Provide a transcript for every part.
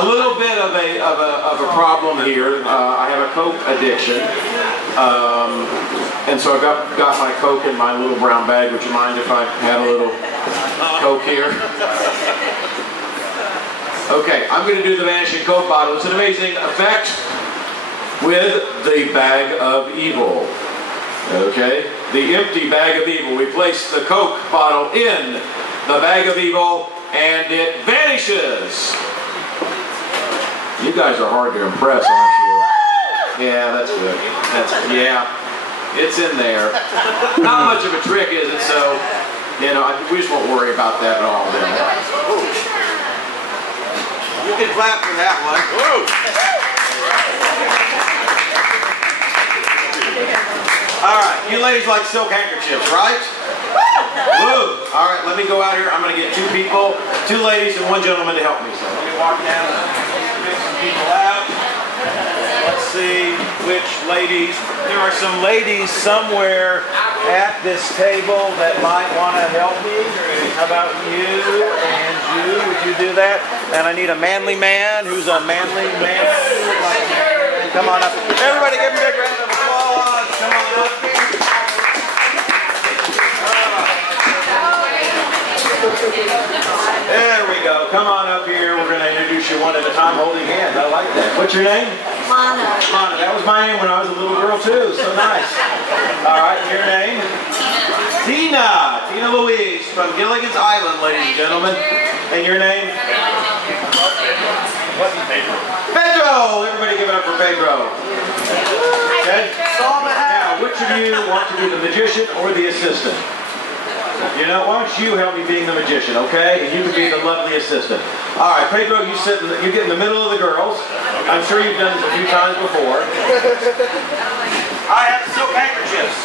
a little bit of a problem here. I have a Coke addiction, and so I got my Coke in my little brown bag. Would you mind if I had a little Coke here? Okay, I'm going to do the vanishing Coke bottle. It's an amazing effect with the bag of evil. Okay, the empty bag of evil. We place the Coke bottle in the bag of evil, and it vanishes. You guys are hard to impress, aren't you? Yeah, that's good. Yeah, it's in there. Not much of a trick, is it? So, you know, we just won't worry about that at all. You can clap for that one. All right, you ladies like silk handkerchiefs, right? Woo! All right, let me go out here. I'm going to get 2 people, 2 ladies and 1 gentleman to help me. So let me walk down and pick some people out. Let's see which ladies. There are some ladies somewhere at this table that might want to help me. How about you and you? Would you do that? And I need a manly man. Who's a manly man? Come on up. Everybody give him a big round of applause. Come on up. There we go. Come on up here. We're going to introduce you one at a time holding hands. I like that. What's your name? Mana. Mana. That was my name when I was a little girl too. So nice. All right. Your name? Tina. Tina Louise from Gilligan's Island, ladies and gentlemen. And your name? What's Pedro? Pedro! Everybody give it up for Pedro. Okay? Now, which of you want to be the magician or the assistant? You know, why don't you help me being the magician, okay? And you can be the lovely assistant. All right, Pedro, you get in the middle of the girls. I'm sure you've done this a few times before. I have silk handkerchiefs.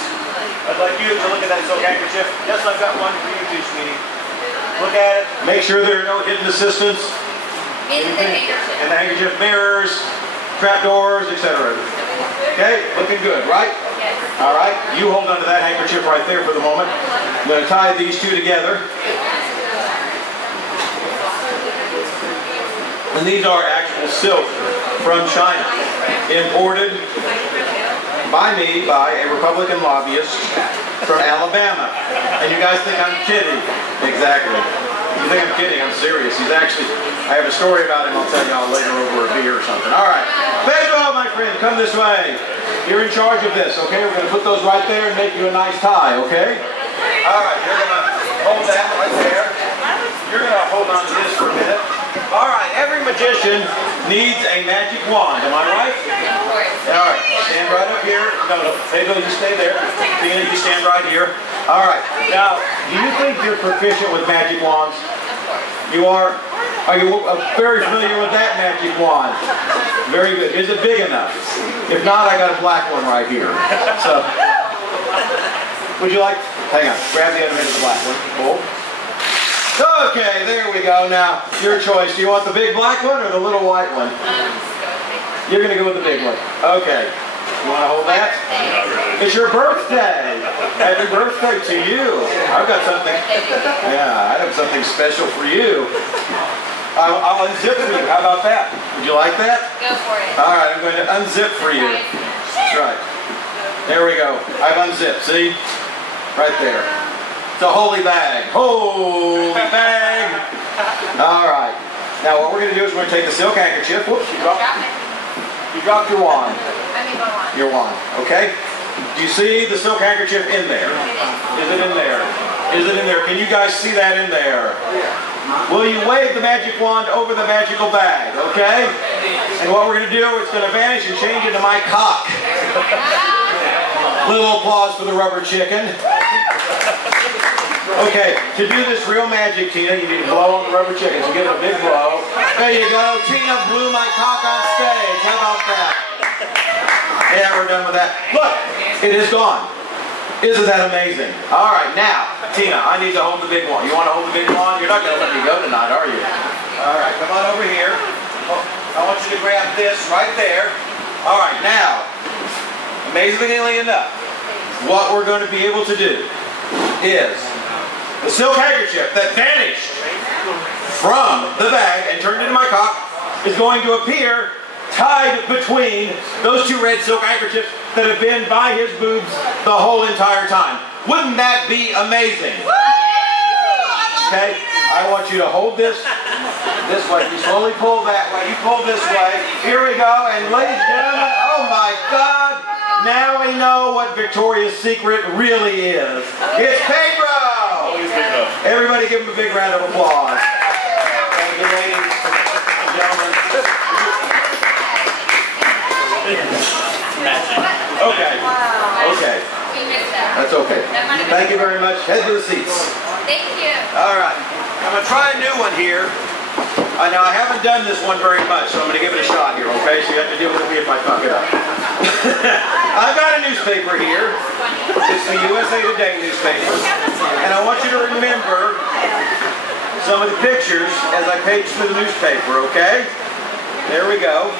I'd like you to look at that silk handkerchief. Yes, I've got one for you too, sweetie. Look at it. Make sure there are no hidden assistants. In the handkerchief. In the handkerchief, mirrors, trapdoors, etc. Okay, looking good, right? Yes. All right, you hold onto that handkerchief right there for the moment. I'm going to tie these 2 together. And these are actual silk from China, imported by me, by a Republican lobbyist from Alabama. And you guys think I'm kidding. Exactly. You think I'm kidding, I'm serious. He's actually, I have a story about him I'll tell y'all later over a beer or something. All right. Pedro, my friend, come this way. You're in charge of this, okay? We're going to put those right there and make you a nice tie, okay? All right, you're going to hold that right there. You're going to hold on to this for a minute. All right, every magician needs a magic wand, am I right? All right, stand right up here. No, Pedro, you stay there. Tina, you stand right here. All right, now, do you think you're proficient with magic wands? You are? Are you very familiar with that magic wand? Very good. Is it big enough? If not, I got a black one right here. So, would you like? Hang on. Grab the other end of the black one. Pull. Okay, there we go. Now, your choice. Do you want the big black one or the little white one? You're going to go with the big one. Okay. You want to hold that? It's your birthday. Happy birthday to you. I've got something. Yeah, I have something special for you. I'll unzip for you. How about that? Would you like that? Go for it. All right, I'm going to unzip for you. That's right. There we go. I've unzipped. See? Right there. It's a holy bag. Holy bag. All right. Now what we're going to do is we're going to take the silk handkerchief. Whoops, you dropped your wand. Your wand. Okay? Do you see the silk handkerchief in there? Is it in there? Is it in there? Can you guys see that in there? Will you wave the magic wand over the magical bag? Okay? And what we're going to do, it's going to vanish and change into my cock. Little applause for the rubber chicken. Okay, to do this real magic, Tina, you need to blow on the rubber chicken. So give it a big blow. There you go. Tina blew my cock on stage. How about that? Yeah, we're done with that. Look, it is gone. Isn't that amazing? All right, now, Tina, I need to hold the big one. You want to hold the big one? You're not going to let me go tonight, are you? All right, come on over here. Oh, I want you to grab this right there. All right, now, amazingly enough, what we're going to be able to do is the silk handkerchief that vanished from the bag and turned into my cock is going to appear tied between those two red silk handkerchiefs that have been by his boobs the whole entire time. Wouldn't that be amazing? Okay, I want you to hold this way. You slowly pull that way. You pull this way. Here we go. And ladies and gentlemen, oh my God, now we know what Victoria's Secret really is. It's Pedro! Everybody give him a big round of applause. Thank you, ladies and gentlemen. Okay. Okay. That's okay. Thank you very much. Head to the seats. Thank you. All right. I'm going to try a new one here. Now, I haven't done this one very much, so I'm going to give it a shot here, okay? So you have to deal with me if I fuck it up. I've got a newspaper here. It's the USA Today newspaper. And I want you to remember some of the pictures as I page through the newspaper, okay? There we go.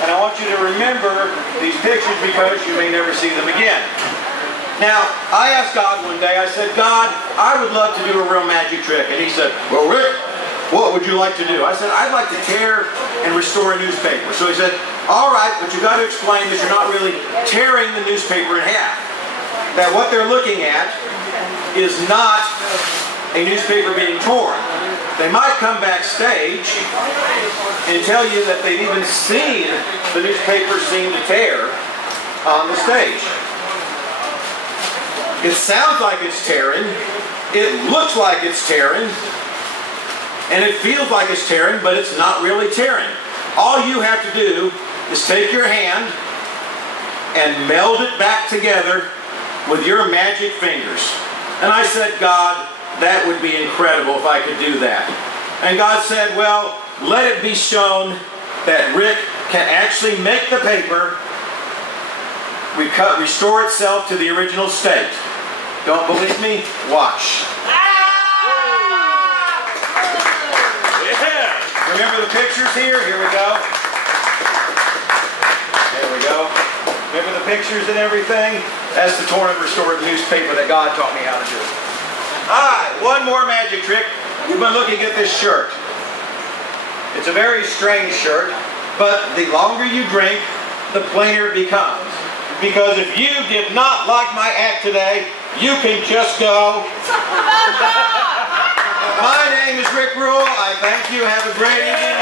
And I want you to remember these pictures because you may never see them again. Now, I asked God one day, I said, God, I would love to do a real magic trick. And he said, well, Rick, what would you like to do? I said, I'd like to tear and restore a newspaper. So he said, all right, but you've got to explain that you're not really tearing the newspaper in half. That what they're looking at is not a newspaper being torn. They might come backstage and tell you that they've even seen the newspaper seem to tear on the stage. It sounds like it's tearing, it looks like it's tearing, and it feels like it's tearing, but it's not really tearing. All you have to do is take your hand and meld it back together with your magic fingers. And I said, God, that would be incredible if I could do that. And God said, well, let it be shown that Rick can actually make the paper restore itself to the original state. Don't believe me? Watch. Yeah. Remember the pictures here? Here we go. There we go. Remember the pictures and everything? That's the torn and restored newspaper that God taught me how to do. Alright, one more magic trick. You've been looking at this shirt. It's a very strange shirt, but the longer you drink, the plainer it becomes. Because if you did not like my act today, you can just go. My name is Rick Ruhl. I thank you. Have a great evening.